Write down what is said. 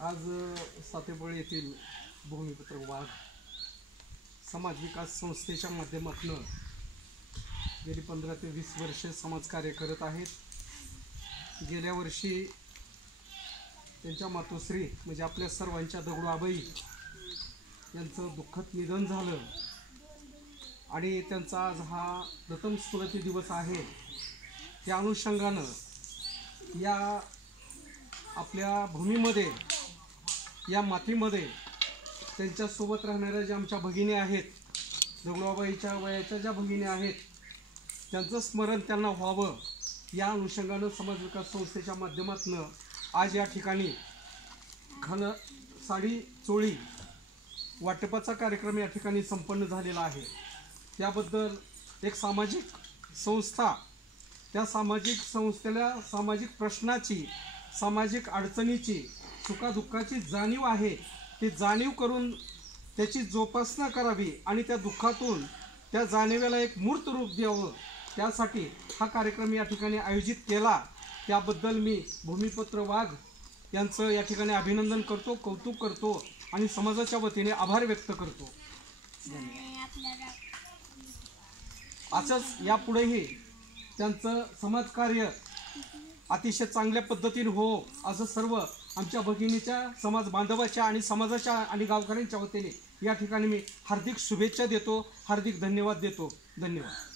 आज सातेबळ येथील भूमिपुत्र वाघ समाज विकास संस्थेच्या माध्यमातून गेली 15 ते 20 वर्षे समाजकार्य करत आहेत। गेल्या वर्षी त्यांच्या मातोश्री म्हणजे आपल्या सर्वांच्या दगडूआबाई यांचं दुःखद निधन झालं आणि त्यांचा आज हा प्रथम स्मृती दिवस आहे। त्या अनुषंगानं या आपल्या भूमीमध्ये या मातीमध्ये त्यांच्यासोबत राहणाऱ्या ज्या आमच्या भगिनी आहेत, दगडूआबाईच्या वयाच्या ज्या भगिनी आहेत, त्यांचं स्मरण त्यांना व्हावं या अनुषंगानं समाज विकास संस्थेच्या माध्यमातून आज या ठिकाणी घन साडी चोळी वाटपाचा कार्यक्रम या ठिकाणी संपन्न झालेला आहे। त्याबद्दल एक सामाजिक संस्था त्या सामाजिक संस्थेला सामाजिक प्रश्नाची, सामाजिक अडचणीची, सुखादुःखाची जाणीव आहे, ती जाणीव करून त्याची जोपासना करावी आणि त्या दुःखातून त्या जाणीवेला एक मूर्त रूप द्यावं, त्यासाठी हा कार्यक्रम या ठिकाणी आयोजित केला। त्याबद्दल मी भूमिपुत्र वाघ यांचं या ठिकाणी अभिनंदन करतो, कौतुक करतो आणि समाजाच्या वतीने आभार व्यक्त करतो। असंच यापुढेही त्यांचं समाजकार्य अतिशय चांगल्या पद्धतीने हो असं सर्व आमच्या भगिनीच्या, समाज बांधवाच्या आणि समाजाच्या आणि गावकऱ्यांच्या वतीने या ठिकाणी मी हार्दिक शुभेच्छा देतो, हार्दिक धन्यवाद देतो। धन्यवाद।